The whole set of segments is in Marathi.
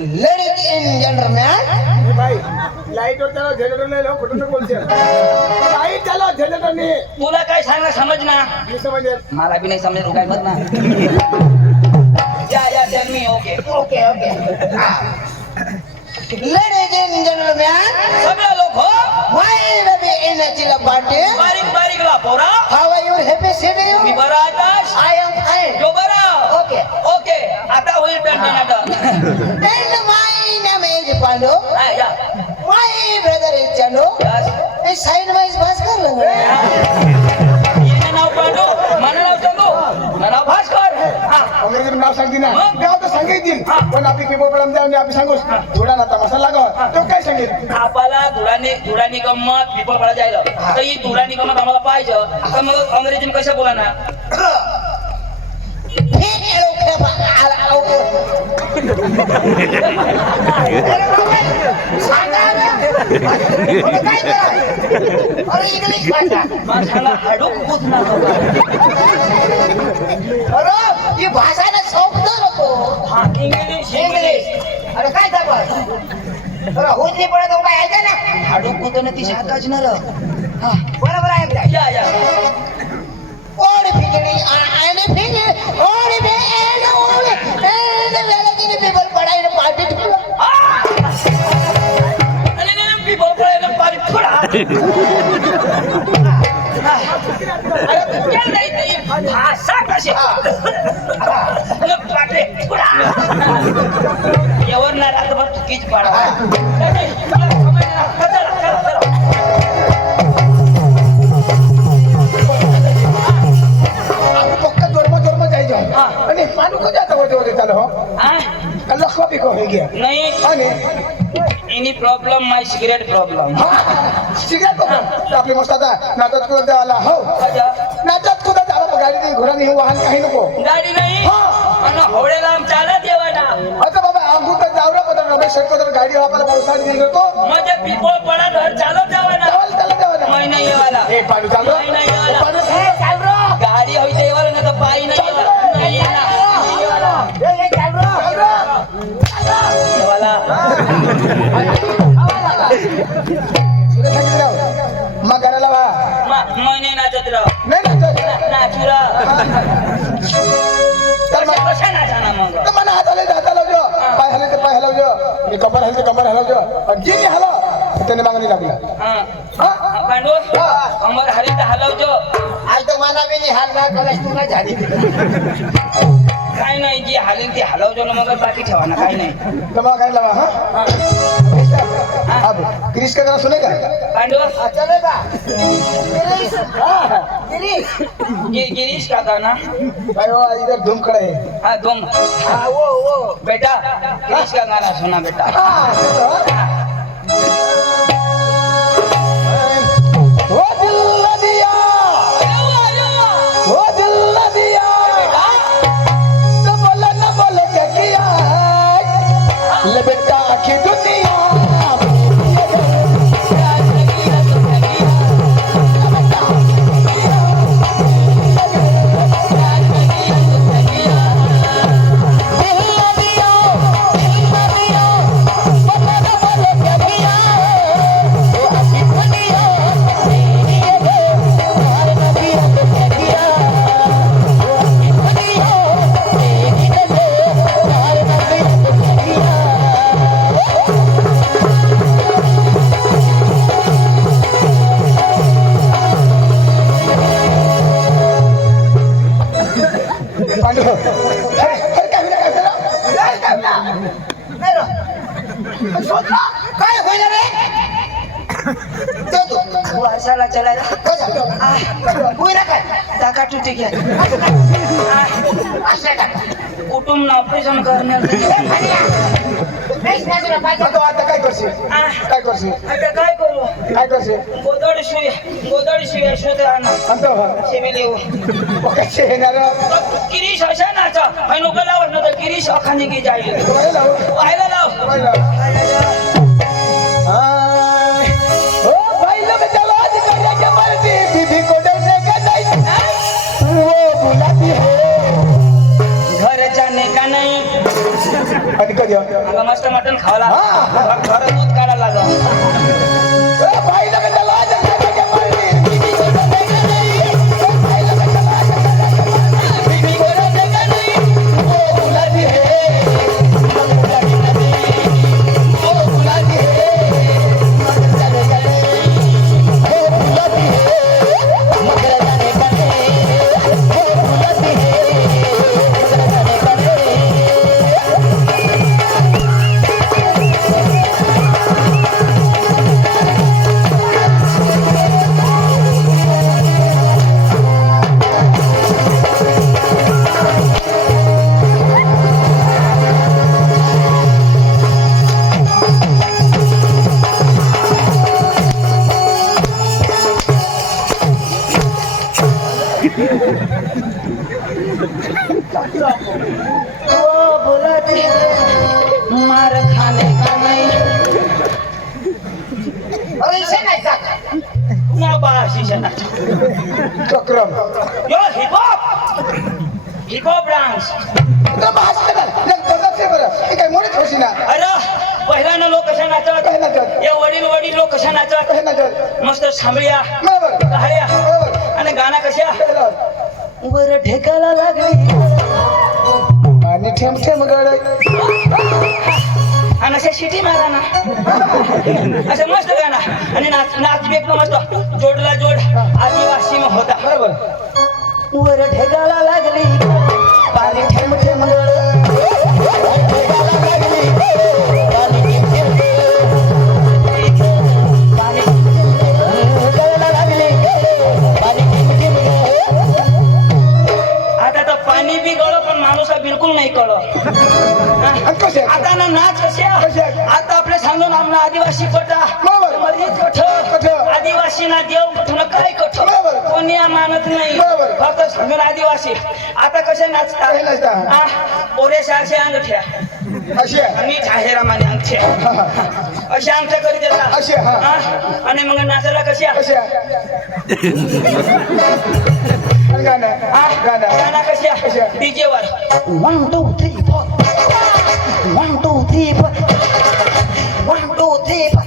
लेडीज इन जेंटलमैन भाई लाईट वर त्याला जनरेटर नाही लाव कुठून बोलते लाईट त्याला जनरेटर नाही तुला काय सांगणार समज ना मी समजेल मला बी नाही समजेल काय मत ना या tell me okay okay okay ladies in gentleman सगळे लोक हो माय बेबी इन चिला पार्टी बारीक बारीक ला पोरा हाउ आर यू हॅपी सिटी मी बरा आकाश आय एम फाइन जो बरा ओके ओके आता होईल ton then my name is Pandu या my brother is Chandu and side wise Bhaskar येणे नाव पांडू मला नाव चंदू मला नाव भास्कर अंग्रेजी नाव सांगते ना मग? मी आता सांगितली पण आपली किंवा पडम जाऊन आपण सांगूस थोडा ना तमाशा लागावा तो काय सांगेल आपल्याला धुळानी गंमत पिपळ पडा जायला तर ही धुळानी गंमत आम्हाला पाहिजे तर मग अंग्रेजीने कशा बोला ना अरे इंग्लिश भाषा माणसाला हाडूक होत ना अरे ही भाषा ना शब्द नको हा इंग्लिश इंग्लिश अरे काय दाबा अरे होत नाही पडत काय ऐका ना हाडूक होत ना ती शाकाच न बरोबर आहे या ओड फिगडी आणि फिगडी ओड बे एंड ओड एंड वेला की पीपल पढ़ाई ने पार्टी आणि पिपळ पडायला पाणी थोडा अरे काय नाही ते भाषा कशी पाटे थोडा एवर ना रातभर चुकीच पाडा आणि पाणी को जाता होते चालू हो कल कॉपी को हो गया नहीं आणि एनी प्रॉब्लम माय सिगरेट प्रॉब्लम सिगरेट को आपली मस्त आता नाटक को द्याला हो नाटक को द्याला गाडी नाही घोडा नाही वाहन काही नको गाडी नाही आणि होडेला आम चालत येवाना आता बाबा आमको तर जावरा पता रमेश शेट को तर गाडी वापरला पावसाळी गेलो तो म्हणजे पिपळ पडा घर चालत जावाना चाल चाल जावना मैं नहीं येवाला ए पाणी चालू नहीं येवाला पाणी चाल रो गाडी होई ते येवाला ना तर पायी नाही येवाला नाही येवाला ए चाल रो येवाला तुला सांगितलं मग घराला वा मैं नहीं नाचत राव नाही ना नाचुरा तर मग कशा नाचाना मग तर मला हात हात लावजो पाय हले तर पाय हलवजो हे कमर हले तर कमर हलवजो आणि जे हलो त्याने मागणी लागला हाँ पांडू अमर हरी तर हलवजो आज तो माना भी नहीं हाल ना कलाश तू ना झाली काय नाही जी हालीन ती हलवजो ना मग बाकी ठेवा ना काय नाही तर मग काय लावा हा अब क्रिश का गाना सुनेगा पांडू चलेगा गिरीश गिरीश गिरीश का गाना भाई वो इधर धूम खड़ा है हाँ तुम हाँ वो बेटा गिरीश का गाना सुना बेटा वो दिल न दिया वो दिल न दिया तो बोला न बोले क्या किया ले बेटा आखी दुनिया पांडू काय होईल रे तू अशाला चला कोई ना काय टाका तुटी घ्या असं टाका कुटुंब ऑपरेशन करण्यात आता आता काय करशील काय करशील आता काय करू काय करशील गोदड शिव्या शोध आणा अंत शिबिली कसे येणार गिरीश अशा नाचा आणि लोक लावत ना तर गिरीश अखाने की जाईल तुम्हाला लावू व्हायला लाव तुम्हाला ओ भाई लोग चलो आज करिए के मर्दी बीबी को डरने का नहीं वो बुलाती है घर जाने का नहीं आणि कधी आता मस्त मटण खावला हा. खरं दूध काढायला लागलं पाहिलं का त्याला मार खाने का नाही पैसे नाही टाका. ना बाशीच्या ना चक्रम यो हिपहॉप डान्स काय म्हणत होशी ना अरे पहिल्यानं लोक कशा नाचत काय नाचत या वडील लोक कशा नाचत काय नाचत मस्त सांभळ्या बरोबर कहाळ्या बरोबर आणि गाणं कशा केलं. वर ढेकाला लागली आणि ठेम ठेम गड आणि अशा शिटी मारा ना असं मस्त गाणं आणि नाच बी एकदम मस्त जोडला जोड आदिवासी मग होता बरोबर वर ढेकाला लागली पाणी ठेम ठेम गड आता तर पाणी बी गळ पण माणूस बिलकुल नाही कळ कसे आता ना नाच कशा कशा? आता आपले सांगून आमना आदिवासी पटा बरोबर. मरीच कठ कठ. आदिवासी ना देव कठ ना काय कठ बरोबर. कोणी मानत नाही बरोबर. फक्त सांगून आदिवासी आता कसे नाचता कसे नाचता? पोरेशा असे अंगठ्या अशी आहे आणि ठाहेरामाने अंगठ्या अशा अंगठ्या करी देतात अशी आहे, हा. आणि मग नाचायला कशा कशी आहे गाणं गाणं गाणं कशा कशा? डीजे वर 1 2 3 4 1 2 3 4 1 2 3 4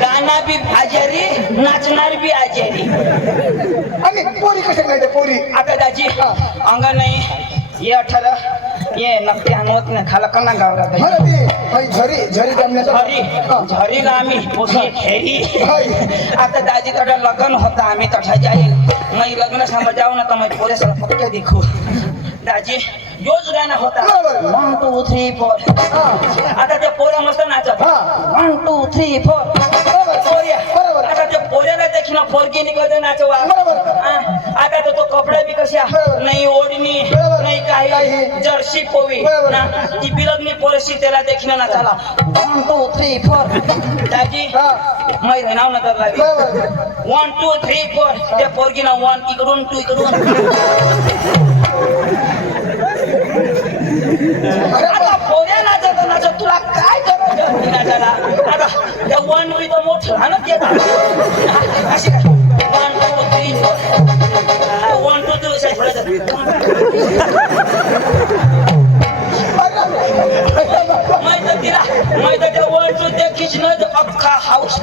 गाणं बी आजारी नाचणार बी आजारी आणि पोरी कशा नाही पोरी आता दाजी अंगा नाही ये 18 ये नक्की आणवत नाही खाला कना गावरा बरं ती हाय झरी झरी जमण्याचं झरी झरी ना आम्ही पोसी हेरी आता दाजी तडा लग्न होता आम्ही तठा जाईल नाही लग्न समज जाऊ ना तर मैं पोरे सर फक्त देखू दाजी योच गाणं होता बरोबर 1 2 3 4 आता त्या पोऱ्या मस्त नाचत हा 1 2 3 4 पोऱ्या बरोबर. आता त्या पोऱ्याला देखील पोरगी निघते नाचवा बरोबर. आता तर तो कपडा बी कशा बरोबर. नाही ओढणी बरोबर. नाही काही काही. जर्सी पोवी बरोबर. ना ती बिलगनी पोरशी त्याला देखील नाचाला 1 2 3 4 दाजी हा मै नाव नतर लागली बरोबर 1 2 3 4 त्या पोरगीना 1 इकडून 2 इकडून आता पोऱ्या नाचत नाचत तुला काय करायचं नाचायला आता त्या 1 बी तर मोठं लहानच येत अशी काय 1 2 3 4 1 2 3 अशा मैं तर त्या 1 2 त्या खिचणं अख्खा हाऊस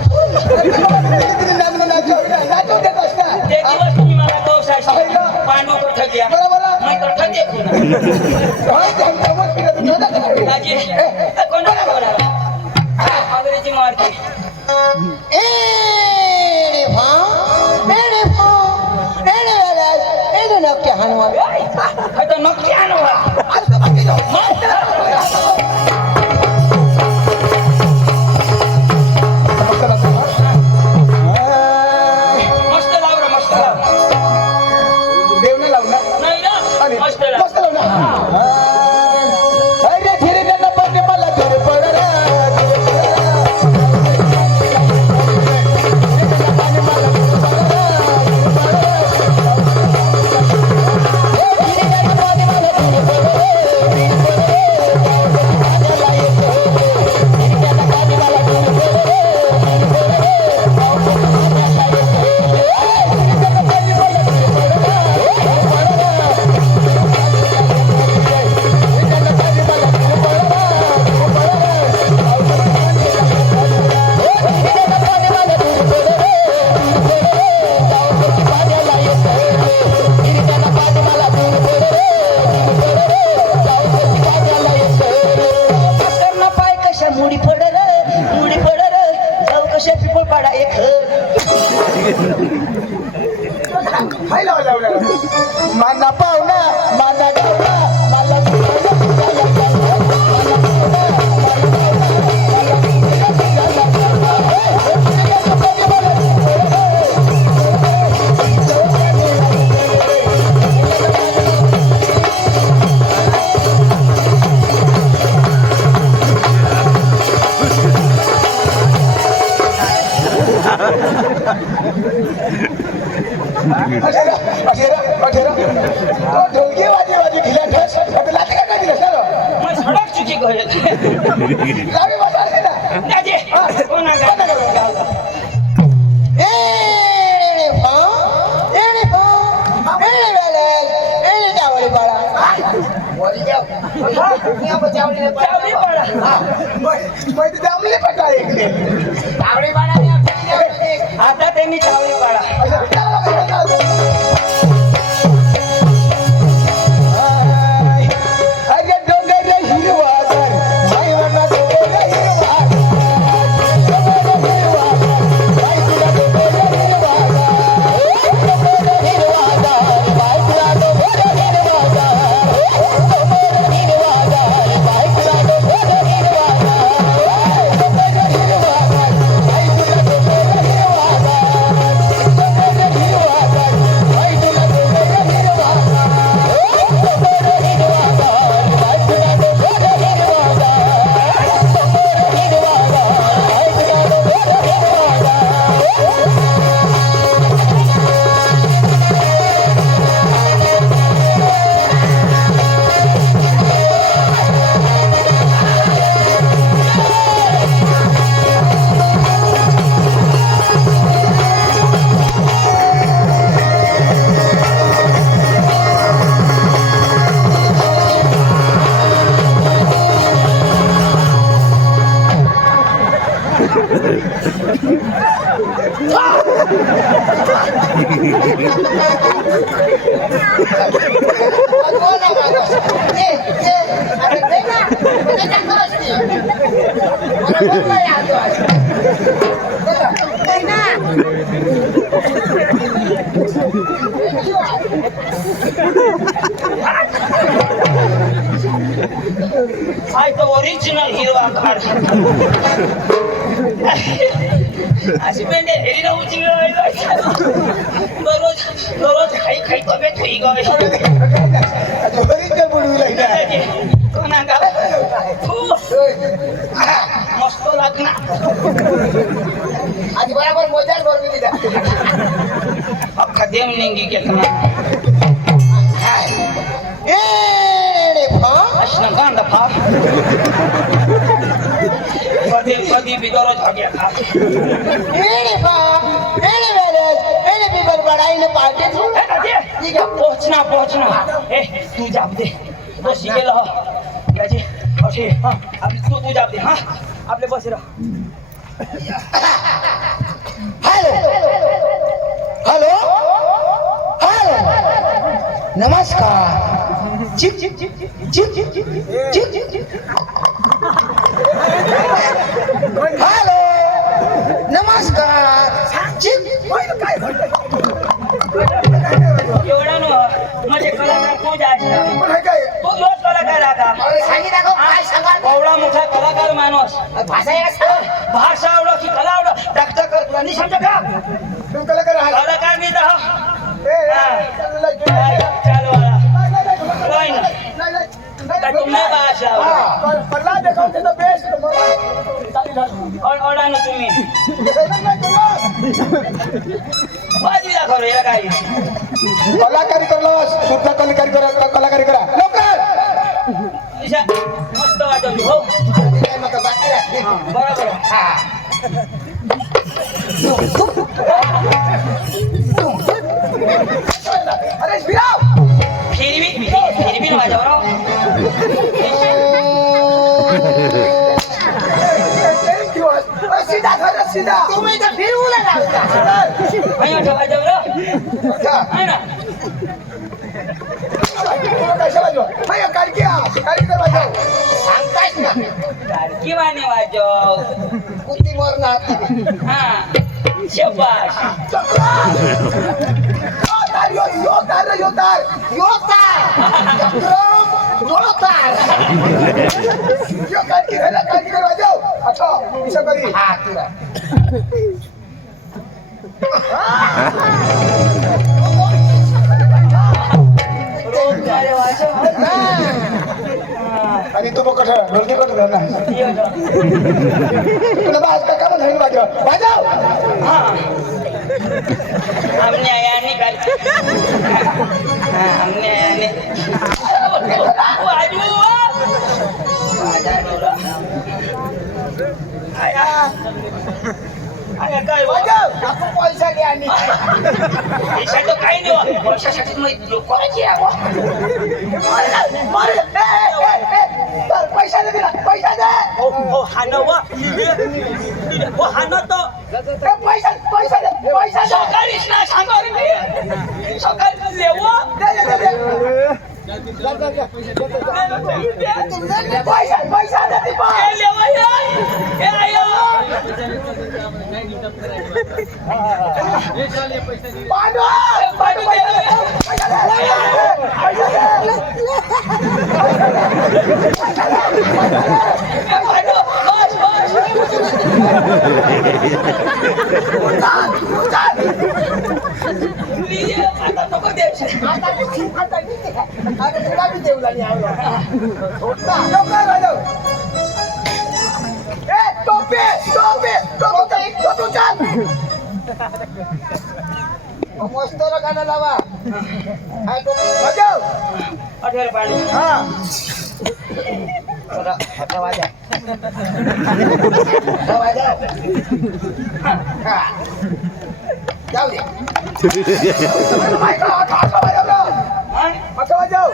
नाचव देत असता ते दिवस तुम्ही मला व्यवसाय पांडू कठ घ्या बरोबर मैं कठ देखू दाजी कोणाला बोलावं? अंग्रेजी मारते एने भा एने वाला एने नक्की हनुमान आता नक्की आणवा मस्त लाव रे मस्त लाव देवने लावला नाही ना मस्त लाव मस्त लावला अरे धीरे त्यांना पाणी मला धीरे पडला माना पाहुणा माना गावला मला ढोलकी वाजे वाजे खिला ठस लाठी का दिलं सर मैं सड़क चुकी गए लावी बसायचे ना दादी कोणा चावली पडा आता त्यांनी चावली पडा I the original hero card. अशी पेंडे हेरी नव्हती दररोज खाई तब्येत होई गं कोणा गाव मस्त लागना आज बराबर मोजाल बोलवी दिला अख्खा देम नेंगी घेतला अशना गांधा फार कधी भी दररोज आ गया था पहुंचना ए तू जाप दे तो शिकेल हो याची असे हां आपली तू जाप दे हां आपले बस रहा हॅलो हॅलो हॅलो नमस्कार चिक चिक चिक चिक चिक चिक चिक चिक हॅलो नमस्कार चिक काय एवढा नो म्हणजे कलाकार तू जायचा तू योच कलाकार आता एवढा मोठा कलाकार माणूस भाषा आवडो की कला आवडो डॉक्टर कर तुला नाही समजा का कलाकार मी तर चालू आला कोई ना तुम्ही भाषा ओढा ना तुम्ही बाजू दाखव रे काय कलाकारी करलो सुद्धा कलाकारी करा लवकर मस्त वाटवली हो बरोबर अरे फिराव फिरवी ना माझ्यावर सीधा तुम्ही तर फिरवू लागला माझ्यावर आहे ना सांगतायच ना लाडकी माने वाजव कुठे मरणार हा शबाश योतार योतार योतार विक्रम योतार यो काकी घरा काकी करवा जाओ अच्छा इसा करी हा तुला आणि तो पकड ढोलकी कट धरना तुला बाज का काम धरून वाजव वाजव हमने आया नहीं कल हमने आया नहीं वाजू आया आया काय वाजव आपण पैसा घ्या आणि पैसा तो काही नाही पैशासाठी मग लोकांची आहे मार पैसा दे दिला पैसा दे हो हानवा हो हानो तो पैसा पैसा दे पैसा दे सकाळीच ना सांगा रे सकाळी लेवा पैसा पैसा दे ती पा लेवा ए आयो पाडो पाडो पैसा दे आता तुला बी देऊ लागली आवडा टोपे टोपे टोपे टोपे चाल मस्त गाणं लावा हाय तो वाजव अठेर पाणी हा आता वाजा वाजा जाऊ दे आता वाजव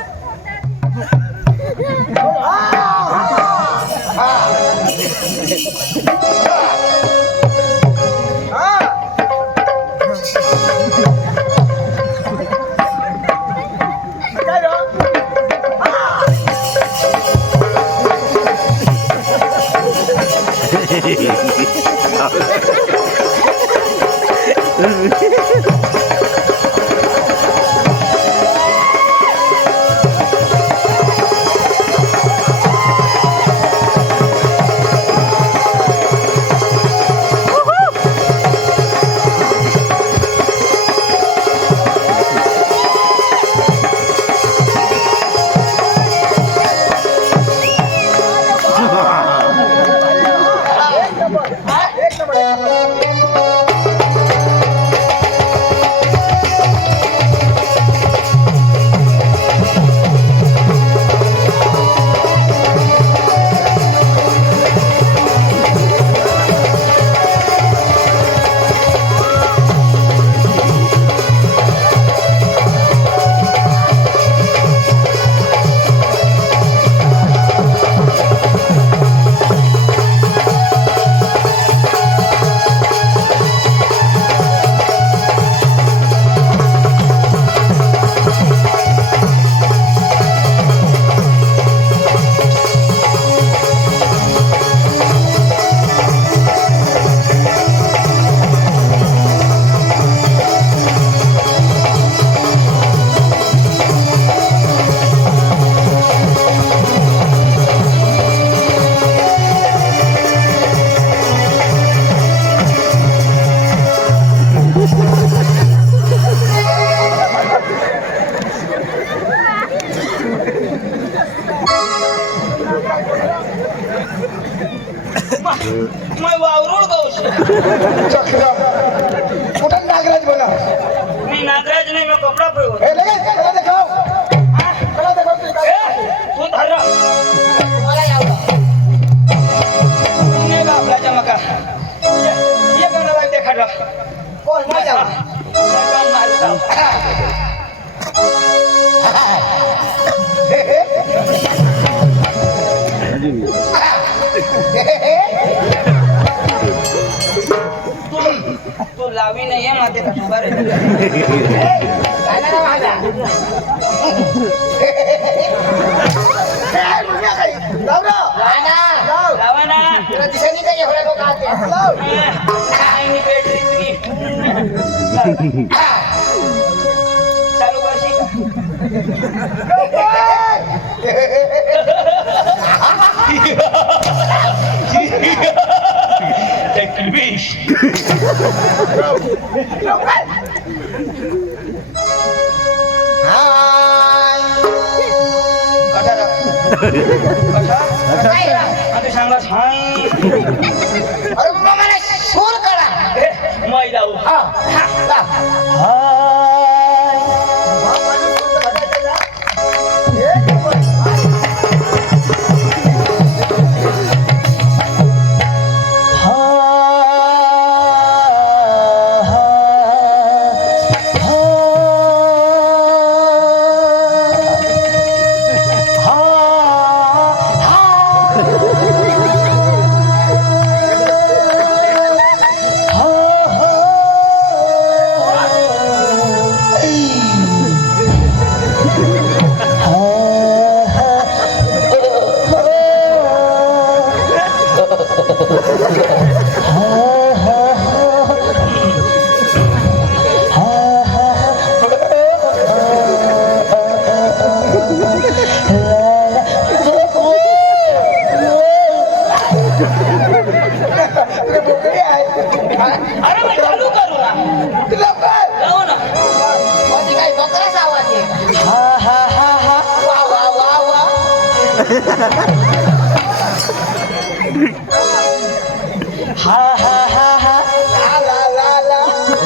मैं वावरूळ गावश कुठं नागराज बोला मी नागराज नाही मी कपडा पेव हे लगेच कला देखाव कला देखाव तू काय तू धर मला यावं ने बापलाच्या मका ये गणा वाई देखा कोण मला यावं काम मारू जाऊ तू लावी नाही आहे माते खबर गाणं वाजा गाणं लावा ना तुला दिसत नाही का एवढ्या लोक काय नाही भेटली हाय. काय रा? आता सांगा हाय अरे बाबा, मला सूर करा. मै जाऊ हा, ला. अरे मी चालू करू ना लावू ना मध्ये काय बकराचा आवाज आहे का? वा वा वा वा.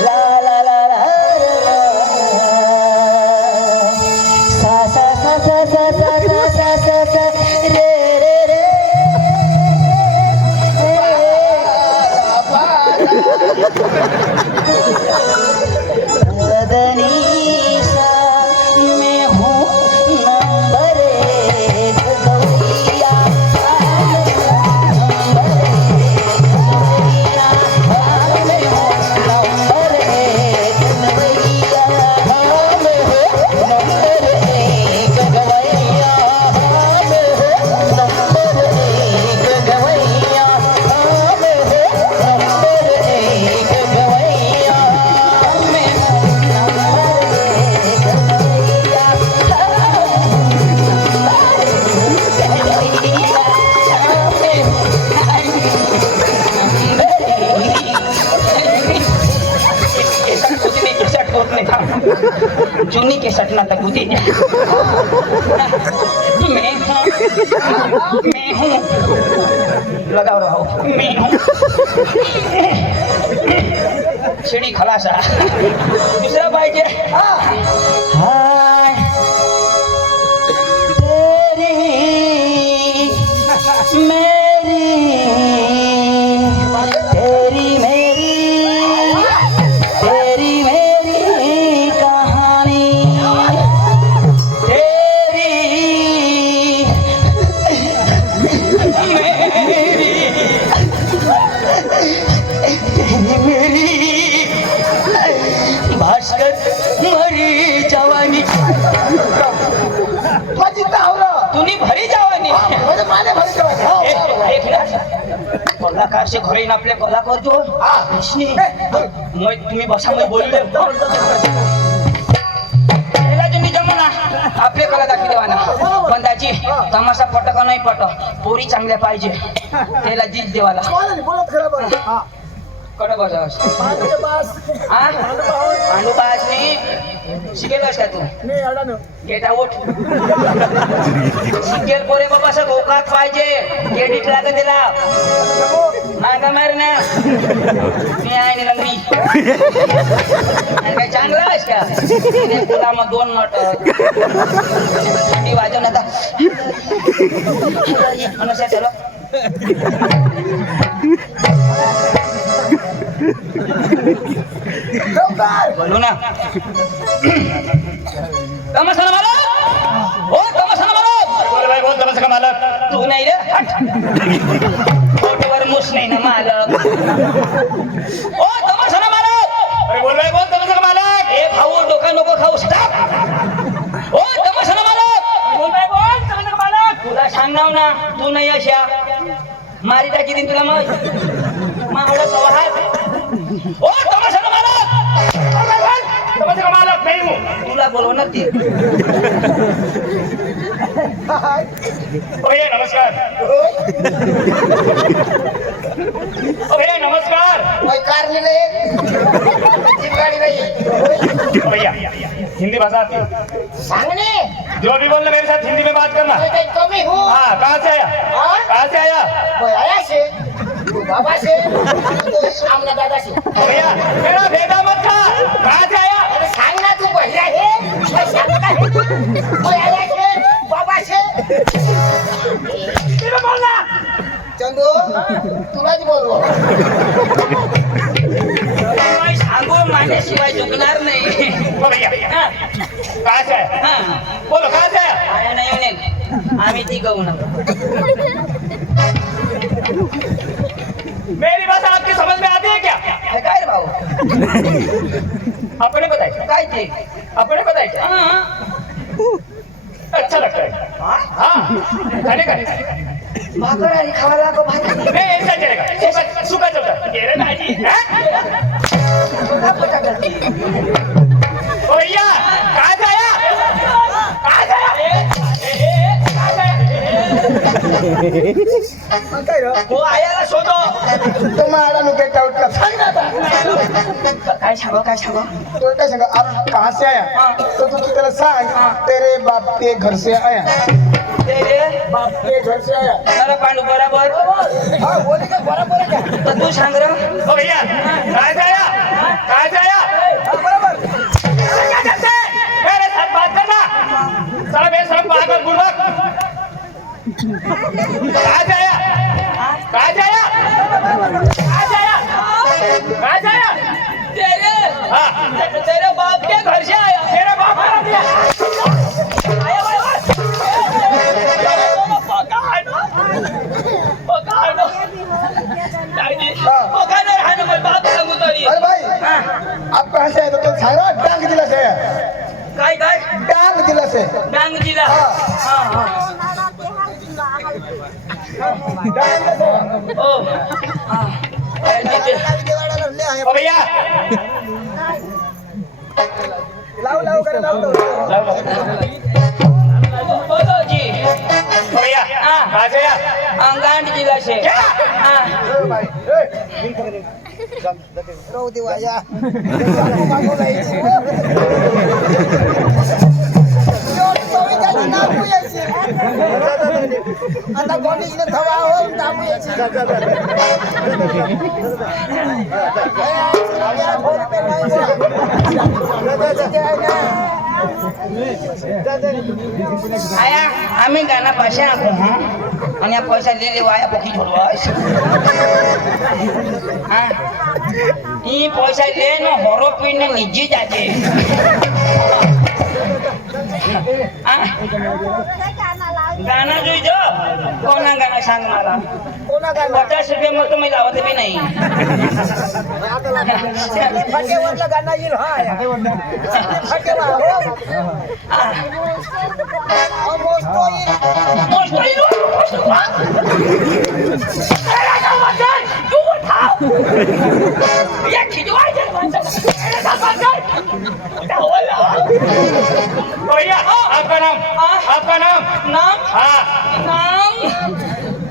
ला ला ला ला. जुनी के सटना तक उठी मैं हूँ लगा रहा हूँ मैं हूँ शिडी खलासा दुसरा पाहिजे कलाकार से घरे ना आपले कलाकार जो मैं तुम्ही बसा मैं बोलले पहिला तुम्ही जमना आपले कला दाखवी देवाना बंदाची तमाशा पट का नाही पट पोरी चांगल्या पाहिजे त्याला जीत देवाला कडे बसावस पांडू पास नाही शिकेलस का तू गेट आउट शिकेल पोरे बाबा असं गोकात पाहिजे क्रेडिट लागत दिला मागा मार ना मी आहे ना मी काय चांगला आहेस का तुला मग 2 नट थंडी वाजव ना अनुसार चलो बोलू ना तमाशा मालक हो तमाशा मालक बोल भाई बोल तमाशा का मालक तू नाही रे फोटोवर मुस नाही ना मालक ओ तमाशा मालक अरे बोल भाई बोल तमाशा का मालक ए भाऊ डोका नको खाऊ स्टॉप ओ तमाशा मालक बोल भाई बोल तमाशा का मालक तुला सांगणार ना तू नाही अशा मारी टाकी दिन तुला मग मावळा सवाहात ओ तमाशा मालक तमाशा का मालक नहीं हूँ तुला बोलवणार ते भैया नमस्कार भैया नमस्कार कोई कार नहीं जीप गाड़ी नहीं भैया हिंदी भाषा आती है सांगने जो भी बोलना मेरे साथ हिंदी में बात करना मैं कहीं कमी हूँ हाँ कहाँ से आया हाँ? कहाँ से आया कोई आया से कोई बाबा से कोई आमना दादा से भैया मेरा भेदा मत खा कहाँ से आया अरे सांगना तू बहिरा है मैं सांगता है कोई आया से बाबा से तिला बोलना चंदू तुलाच बोलवो सांगू माझ्याशिवाय झुकणार नाही ओ भैया हा, कहाँ से आया हा. बोलो कहाँ से आया आया नाही म्हणे आम्ही ती गहू मेरी भाषा आपकी समझ में आती है क्या काय रे भाऊ अपने बताइए काय ते अपने बताइए क्या हा, अच्छा लगता है हा. हाँ खाने का भाकर आणि खावायला का भात नहीं ऐसा चलेगा सूखा सूखा चलता ये रे भाजी हैं? ओ भैया कहाँ से आया कहाँ से आया कहाँ से आया हो आयाला शोधो तुम्हाला नुके टाउट का सांग ना आता. काय सांगो तो क्या सांगा आप कहाँ से आया तो तू त्याला सांग तेरे बाप के घर से आया तेरे बाप के घर से आया जरा पांडू बराबर हाँ बोले क्या बराबर है क्या तर तू सांग रे ओ भैया कहाँ से आया कहाँ से आया बराबर क्या करते हैं? मेरे साथ बात करना साला मेरे साथ पागल बुड़बक कहाँ से आया कहाँ से आया कहाँ से आया कहाँ से आया तेरे हाँ तेरे बाप के घर से आया मेरा बाप मारा दिया आया बराबर अरे भाई आप कहाँ से आए तो सांग रहा डांग जिला से आया काय काय डांग जिला से डांग जिल्हा हाँ. हा डांग से ओ हा काय तिथे ओ भैया लाव कर लाव बोलो जी ओ भैया कहाँ से आया अंगांड जिल्हा से क्या? हा राहू दे वाया आता कोणीच थवा हो दाबू आया आम्ही गाना पैसे आखो हा आणि या पैसा लिहिले वाया पोकी ठेवलो ही पैसा ले न हरो पिन निजी जाते गाना જોઈજો કોના ગાના सांग मला कोणा काय 50 रुपये मग तुम्ही लावत बी नाही फटेवरला गाणं येईल हा फटेवा हो मोस्तो येईल भैया आपका नाम आपका नाम नाम हाँ नाम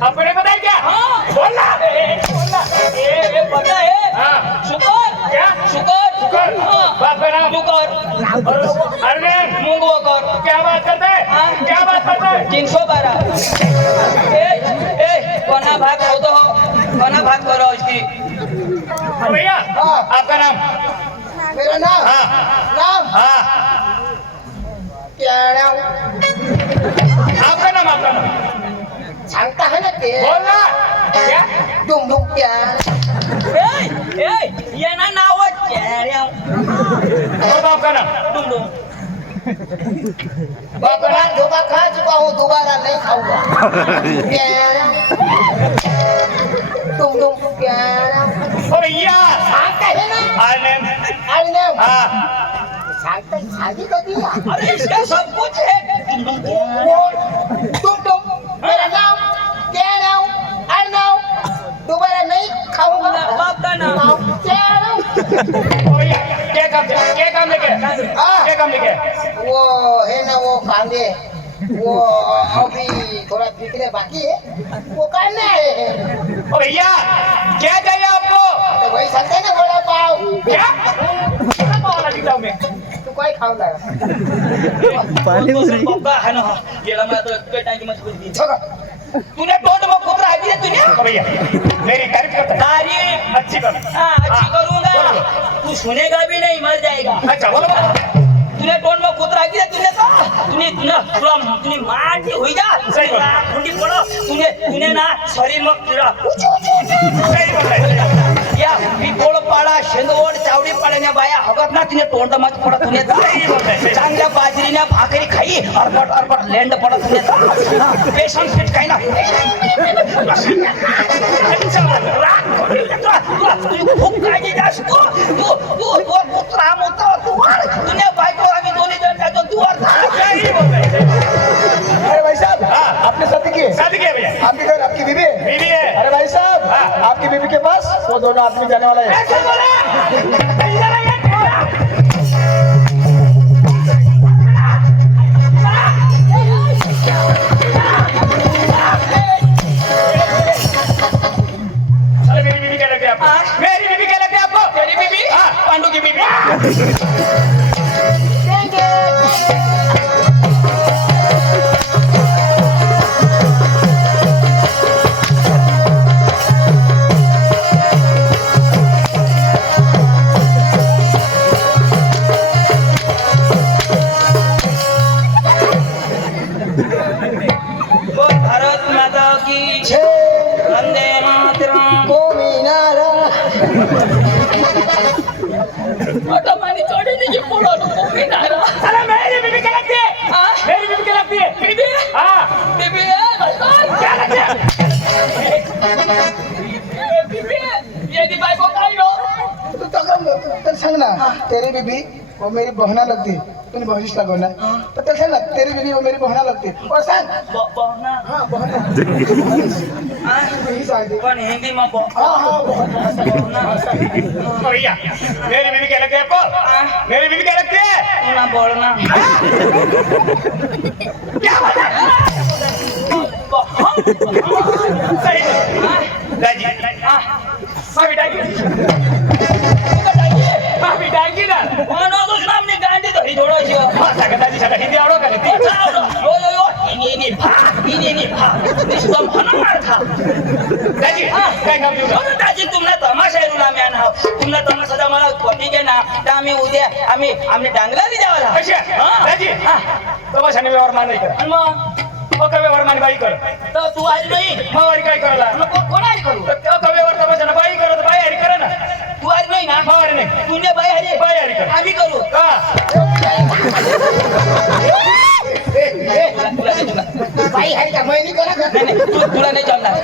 अपने बताइए क्या हाँ। बोलना बोलना ए पता है हाँ शुकर क्या शुकर शुकर हाँ बाप का नाम शुकर अरे मुंगवकर क्या बात करते हैं हाँ। क्या बात करते हैं 312 ए कोना भाग होतो हो कोना भाग करो इसकी भैया हाँ। आपका नाम मेरा नाम हाँ नाम हाँ क्या आपका नाम सांगता है ना ते बोलना क्या डुम डुम क्या ए ये ना नाव चेहऱ्या और बाप का नाम डुंडुम एक बार धोखा खा चुका हूँ दोबारा नहीं खाऊंगा डुम डुम क्या ओ भैया सांगता है ना आनंद अरे नाम हाँ सांगता शादी कधी अरे इसका सब कुछ है डुम डुम मेरा नाम क्या नाम अरे नाम दोबारा नहीं खाऊंगा बाप का नाम क्या नाम ओ भैया क्या काम लेके हाँ। क्या काम लेके वो अभी थोड़ा बिकने बाकी है, वो करना है। ओ भैया क्या चाहिए आपको? तो वही सकते ना वड़ा पाव। क्या क्या पावाला दिखाऊ मैं? तू काय खाऊ लागा? पप्पा है ना गेला मैं तो काय टाइम मत कुछ दी तूने टोट में कुतरा है दिया तूने ओ भैया मेरी तारीफ करता है। तारीफ अच्छी कर। हाँ अच्छी करूंगा तू सुनेगा भी नहीं मर जाएगा अच्छा बोलो बोलो। तूने टोट में कुतरा दिया तूने तो तूने माटी हुई जा सही बोल। मुंडी पड़ो तूने ना शरीर में कीड़ा सही बोल रहा है। या बिकोळ पाडा शेंदवड चावडी पाड्याने बाया हवत ना तिने तोंड मत पडत तुने चांगल्या बाजरीने भाकरी खाई अरबट अरबट लेंड पडत तुने पेशंट फिट काही ना अच्छा बोल रहा खूप काळजी जास तू कुत्रा मोठा तू तुने बायको आम्ही दोन्ही जण जातो तू सही बोल रहा है। अरे भाई साहब हाँ। आपने शादी की है? शादी किया भैया। आपके घर आपकी बीवी है? बीवी है। अरे भाई साहब हाँ। आपकी बीवी के पास वो दोनों आदमी जाने वाला है। ऐसे बोला इधर आइए बोला। अरे मेरी बीवी क्या लगती है आपको? मेरी बीवी क्या लगती है आपको? तेरी बीवी हाँ। पांडू की बीवी भारत माता की छे वंदे मातरम गोविनारा ऑटोमानी छोड़े दीजिए पूरा नारा अरे मेरी बीवी क्या लगती है? हाँ? मेरी बीवी क्या लगती है? बीवी हाँ बीवी है क्या लगती है? बीवी ये दी बाई को काय लो तर सांग ना तेरी बीबी वो मेरी बहना लगती है तूने बहनीच लागवणार तर त्याला सांग ना तेरी बीबी वो मेरी बहना लगती है और सांग बहना हाँ बहना ही सांगते पण हिंदी में हाँ हाँ बहना बहना ओ भैया मेरी बीवी क्या लगती है आपको? मेरी बीवी क्या लगती है? ना बोलना क्या बात है? सही है। दादी माफी टाकी माफी टाकी ना मानो तो नाम ने गांडी धरी जोडायची हाँ सगळं दादी सगळं हिंदी आवडो का ती? यो यो यो इनी भा निष्ठम हनुमान था दादी काय काम देऊ म्हणून दाजी तुम्हाला तमाशा आहे रुला मॅन हाव तुम्हाला तमाशा मला कोटी घे ना तर आम्ही उद्या आम्ही डांगरारी जावाला कशी दादी तमाशाने व्यवहार मान नाही कर आणि मग व्यवहार मान बाई कर तर तू आली नाही मग वारी काय करायला मग कोण आली करू व्यवहार तमाशाने बाई करत बाई हरी करा ना तू आली नाही ना मावारी नाही तुने बाई हरी बाई हरी कर आम्ही करू का तुला नाही तुला बाई आहे का महिनी करा का? नाही तुला नाही जमणार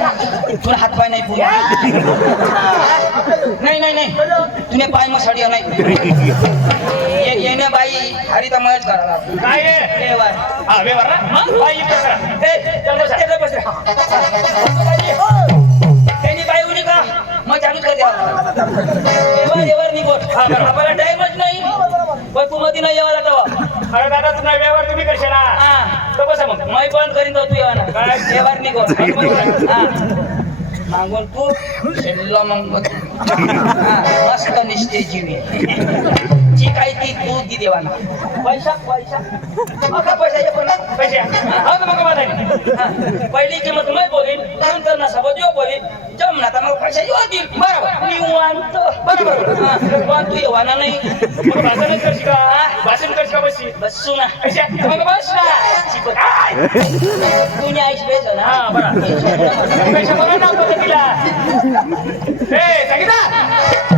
तुला हात पाय नाही पुरा नाही तुने पाय मसाडी नाही येणे बाई हरी तर मयच करा काय आहे व्यवहार हा व्यवहार ना बाई युद्ध करा चल बसा. त्यांनी बाई उडी का मग चालूच कर द्यावा व्यवहार निघोट हा, बरोबर. आपल्याला टाइमच नाही पण तू मध्ये नाही यावाला तेव्हा अरे दादा तुम्हाला व्यवहार तुम्ही करशाल हा तर बसा मग मै बंद करीन तो तू येवाना काय? व्यवहार निघोट हा मागून तू शेल्लो मग मस्त निष्ठे जीवी जी काही ती तू दी देवाना पैसा अका पैसा ये पण पैसे हा तर मग माझा आहे. पहिली किंमत मैं बोलीन नंतर ना सबज यो बोलीन जमना तर मग पैसा यो देईल बरोबर निवांत बरोबर पण तू येवाना नाही मग भाषण करशी का भाषण करशी का बसशी बसू ना पैसे मग बस ना तू न्यायच बेस ना हा बरं पैसे बघा ना पद्धतीला ए संगीता